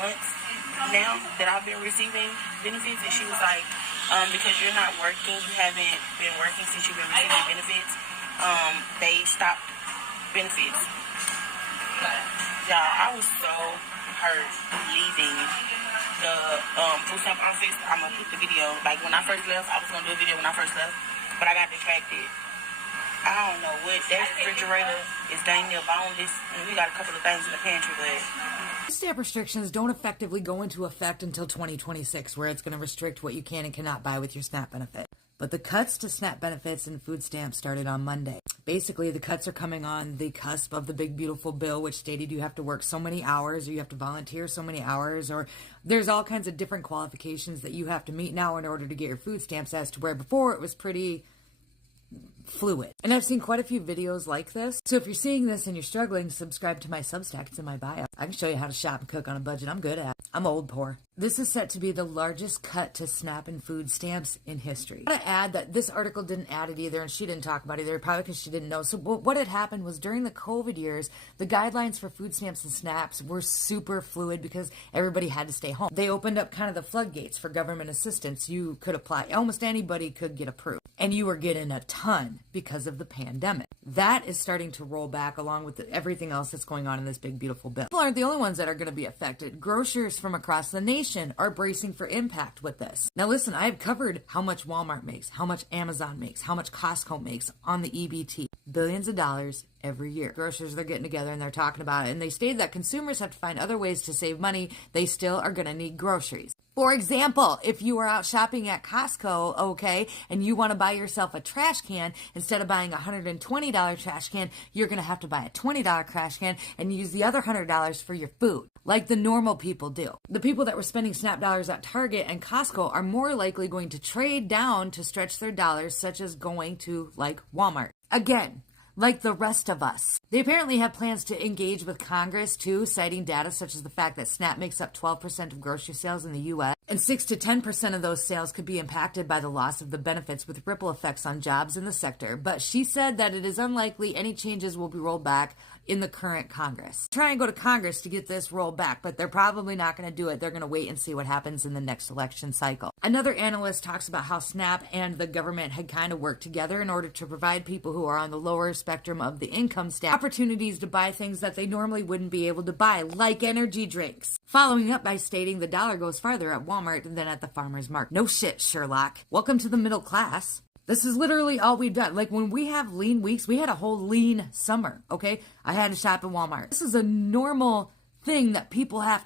months now that I've been receiving benefits, and she was like, because you're not working, you haven't been working since you've been receiving benefits, they stopped benefits. Y'all, I was so hurt leaving the food stamp office. I'm gonna put the video, like when I first left, I was gonna do a video when I first left, but I got distracted. I don't know what, that refrigerator is dang near boneless, and we got a couple of things in the pantry, but Stamp restrictions don't effectively go into effect until 2026, where it's going to restrict what you can and cannot buy with your SNAP benefit. But the cuts to SNAP benefits and food stamps started on Monday. Basically, the cuts are coming on the cusp of the big, beautiful bill, which stated you have to work so many hours, or you have to volunteer so many hours, or there's all kinds of different qualifications that you have to meet now in order to get your food stamps, as to where before it was pretty fluid. And I've seen quite a few videos like this. So if you're seeing this and you're struggling, subscribe to my Substack. It's in my bio. I can show you how to shop and cook on a budget. I'm good at it. I'm old poor. This is set to be the largest cut to SNAP and food stamps in history. I want to add that this article didn't add it either, and she didn't talk about it either, probably because she didn't know. So what had happened was during the COVID years, the guidelines for food stamps and SNAPs were super fluid because everybody had to stay home. They opened up kind of the floodgates for government assistance. You could apply. Almost anybody could get approved. And you were getting a ton because of the pandemic. That is starting to roll back along with everything else that's going on in this big, beautiful bill. People aren't the only ones that are going to be affected. Grocers from across the nation are bracing for impact with this. Now listen, I've covered how much Walmart makes, how much Amazon makes, how much Costco makes on the EBT. Billions of dollars every year. Grocers, they're getting together and they're talking about it. And they stated that consumers have to find other ways to save money. They still are going to need groceries. For example, if you are out shopping at Costco, okay, and you want to buy yourself a trash can, instead of buying a $120 trash can, you're going to have to buy a $20 trash can and use the other $100 for your food, like the normal people do. The people that were spending SNAP dollars at Target and Costco are more likely going to trade down to stretch their dollars, such as going to, like, Walmart. Again, like the rest of us. They apparently have plans to engage with Congress, too, citing data such as the fact that SNAP makes up 12% of grocery sales in the U.S., and 6 to 10% of those sales could be impacted by the loss of the benefits, with ripple effects on jobs in the sector. But she said that it is unlikely any changes will be rolled back in the current Congress. Try and go to Congress to get this rolled back, but they're probably not going to do it. They're going to wait and see what happens in the next election cycle. Another analyst talks about how SNAP and the government had kind of worked together in order to provide people who are on the lower spectrum of the income stack opportunities to buy things that they normally wouldn't be able to buy, like energy drinks. Following up by stating the dollar goes farther at Walmart than at the farmer's market. No shit, Sherlock. Welcome to the middle class. This is literally all we've done. Like when we have lean weeks, we had a whole lean summer, okay? I had to shop at Walmart. This is a normal thing that people have